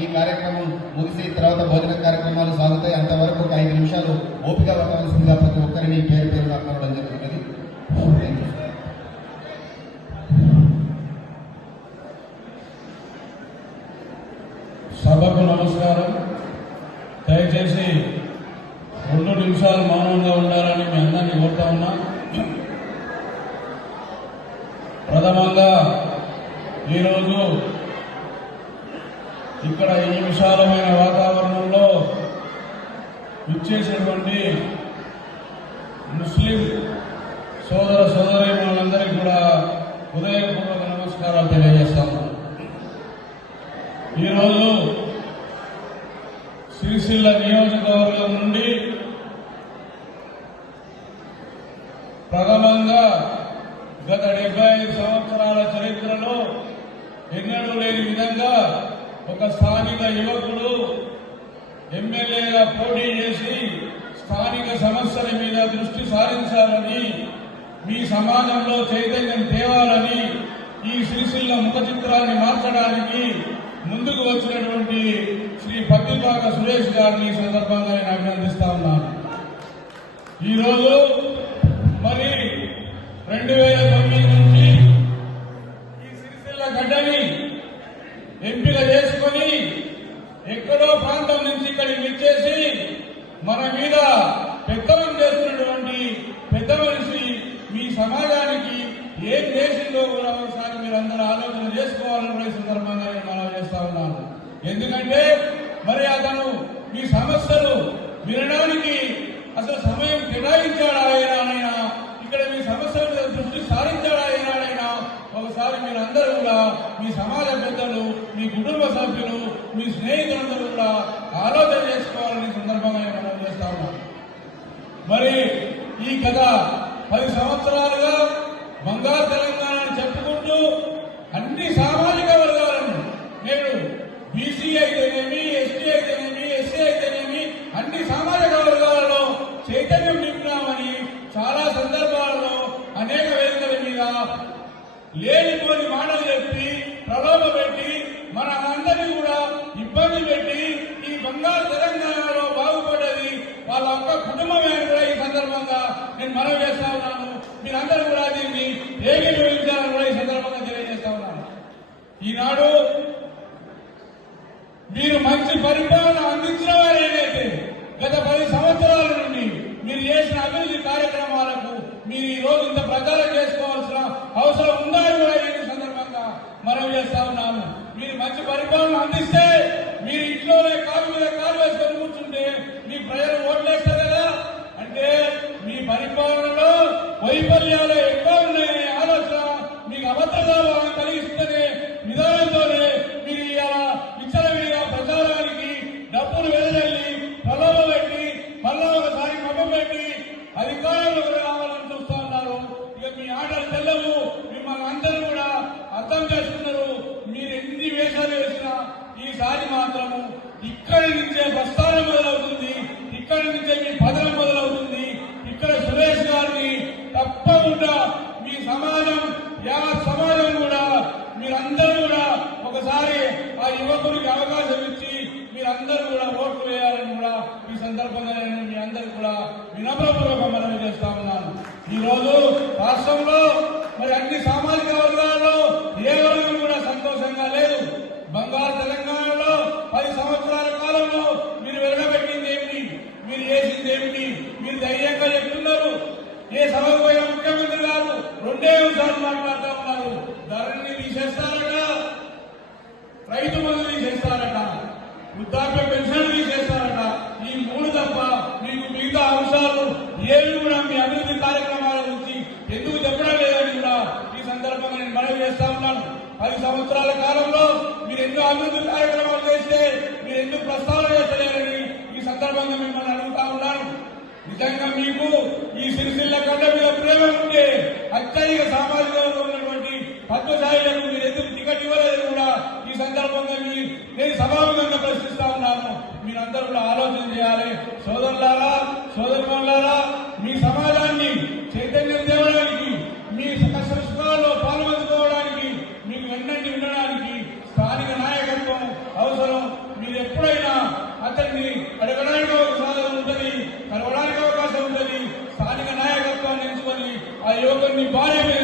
ఈ కార్యక్రమం ముగిసి తర్వాత భోజన కార్యక్రమాలు సాగుతాయి. అంతవరకు ఒక 5 నిమిషాలు ఓపిక పట్టవలసిందిగా ప్రతి ఒక్కరిని పేరు పేరుగా కోరడం జరుగుతుంది. సభకు నమస్కారం. దయచేసి 2 నిమిషాలు మౌనంగా ఉండాలని మీ అందరినీ కోరుతా ఉన్నా. ప్రథమంగా ఈరోజు ఇక్కడ ఈ విశాలమైన వాతావరణంలో ఇచ్చేసినటువంటి ముస్లిం సోదర సోదరీమణులందరికీ కూడా హృదయపూర్వక నమస్కారాలు తెలియజేస్తాను. ఈరోజు సిరిసిల్ల నియోజకవర్గం నుండి ప్రథమంగా గత 75 సంవత్సరాల చరిత్రలో ఎన్నడూ లేని విధంగా ఒక స్థానిక యువకుడు ఎమ్మెల్యేగా పోటీ చేసి స్థానిక సమస్యల మీద దృష్టి సారించాలని, మీ సమాజంలో చైతన్యం తేవాలని, ఈ సిరిసిల్ల ముఖ చిత్రాన్ని మార్చడానికి ముందుకు వచ్చినటువంటి శ్రీ పత్తిపాక సురేష్ గారిని ఈ సందర్భంగా నేను అభినందిస్తా ఉన్నాను. ఈరోజు మరి 2009 నుంచి ఈ సిరిసిల్ల గడ్డని ఎంపిక చేసుకుని ఎక్కడో ప్రాంతం నుంచి ఇక్కడికి విచ్చేసి మన మీద పెద్దవం చేస్తున్నటువంటి పెద్ద మనిషి మీ సమాజానికి ఏం చేసిందో కూడా ఒకసారి మీరందరూ ఆలోచన చేసుకోవాలని కూడా ఈ సందర్భంగా నేను మనం చేస్తా ఉన్నాను. ఎందుకంటే మరి అతను మీ సమస్యలు వినడానికి అసలు సమయం కేటాయించాడా ఏనాడైనా, ఇక్కడ మీ సమస్యల మీద దృష్టి సారించాడా ఏనాడైనా ఒకసారి మీరందరూ కూడా మీ సమాజ పెద్దలు, మీ కుటుంబ సభ్యులు, మీ స్నేహితులందరూ కూడా ఆలోచన చేసుకోవాలని సందర్భంగా మనం చేస్తా ఉన్నాం. మరి ఈ గత 10 సంవత్సరాలుగా బంగారు తెలంగాణ అని చెప్పుకుంటూ అన్ని సామాజిక వర్గాలను నేడు బీసీ అయితేనేమి, ఎస్టీ అయితేనేమి, ఎస్సీ అయితేనేమి అన్ని సామాజిక వర్గాలలో చైతన్యం నింపున్నామని చాలా సందర్భాలలో అనేక వేదికల మీద లేనిపోని మాటలు చెప్పి ప్రలోభ పెట్టి మన అందరినీ కూడా ఇబ్బంది పెట్టి ఈ బంగారు తెలంగాణలో బాగుపడేది వాళ్ళ ఒక్క కుటుంబమే కూడా ఈ సందర్భంగా నేను మనవి చేస్తా ఉన్నాను. మీరందరూ కూడా దీన్ని ఏకీభవించాలని కూడా ఈ సందర్భంగా తెలియజేస్తా ఉన్నాను. ఈనాడు మీరు మంచి పరిపాలన అందించిన వారు ఏదైతే గత 10 సంవత్సరాల నుండి మీరు చేసిన అభివృద్ధి కార్యక్రమాలకు మీరు ఈ రోజు ఇంత ప్రచారం చేసుకోవాల్సిన అవసరం ఉందా కూడా ఈ సందర్భంగా మనవి చేస్తా ఉన్నాను. మీరు మంచి పరిపాలన అందిస్తే మీరు ఇంట్లోనే కాలు మీద కాలు వేసుకొని కూర్చుంటే మీ ప్రజలు ఓట్లేస్తారు కదా. అంటే మీ పరిపాలనలో వైఫల్యాలు ఎక్కువ ఉన్నాయనే ఆలోచన మీకు అభద్రతలు కలిగిస్తేనే విధానంతోనే మీరు ఇలా విచ్చలవిడిగా ప్రచారానికి డబ్బులు వెదజల్లి ప్రలోభ పెట్టి మళ్ళా ఒకసారి మబ్బ పెట్టి అధికారంలోకి రావాలని చూస్తా ఉన్నారు. ఇక మీ ఆటలు తెల్లవు. మిమ్మల్ని అందరూ కూడా అర్థం చేసుకున్నారు. మీరు ఎన్ని వేషాలు వేసినా ఈసారి మాత్రము ఇక్కడి నుంచే ప్రస్థానం మొదలవుతుంది, ఇక్కడి నుంచే మీ పదనం మొదలవుతుంది. ఇక్కడ సురేష్ గారిని తప్పకుండా మీ సమాజం సమాజం కూడా మీరందరూ కూడా ఒకసారి ఆ యువకునికి అవకాశం ఇచ్చి మీరందరూ కూడా ఓట్లు వేయాలని కూడా ఈ సందర్భంగా నేను మీ అందరికీ కూడా వినమ్రపూర్వక మనవి చేస్తా ఉన్నాను. ఈ రోజు రాష్ట్రంలో మరి అన్ని సామాజిక వర్గాల్లో ఏ వర్గం కూడా సంతోషంగా లేదు. బంగారు తెలంగాణలో 10 సంవత్సరాల కాలంలో మీరు వెలగబెట్టింది ఏమిటి, మీరు చేసింది ఏమిటి, మీరు ధైర్యంగా చెప్తున్నారు. ఏ సభకు పోయిన ముఖ్యమంత్రి గారు 2 అంశాలు మాట్లాడుతూ ఉన్నారు. ధరని తీసేస్తారట, రైతు బంధు తీసేస్తారట, వృద్ధాప్య పెన్షన్ తీసేస్తారట. ఈ 3 తప్ప మీకు మిగతా అంశాలు ఏవి కూడా మీ అభివృద్ధి కార్యక్రమాల గురించి ఎందుకు చెప్పడం లేదని కూడా ఈ సందర్భంగా నేను మనవి చేస్తా ఉన్నాను. 10 సంవత్సరాల కాలంలో మీరు ఎన్నో అభివృద్ధి కార్యక్రమాలు చేస్తే మీరు ఎందుకు ప్రస్తావన చేస్తలేరని ఈ సందర్భంగా మిమ్మల్ని అడుగుతా ఉన్నాను. నిజంగా మీకు ఈ సిరిసిల్ల గడ్డ మీద ప్రేమ ఉంటే అత్యధిక సామాజిక ఉన్నటువంటి పద్మశాయిలకు మీరు ఎందుకు టికెట్ ఇవ్వలేదు కూడా ఈ సందర్భంగా నేను సభాముఖంగా ప్రశ్నిస్తా ఉన్నాను. మీరందరూ కూడా ఆలోచన చేయాలి. సోదరులారా, సోదరులారా, మీ సమాజాన్ని చైతన్యం తేవడానికి, మీ కష్ట సుఖాల్లో పాల్పంచుకోవడానికి, మీకు వెన్నంటి ఉండడానికి స్థానిక నాయకత్వం అవసరం. యువకుడిని భార్య మీద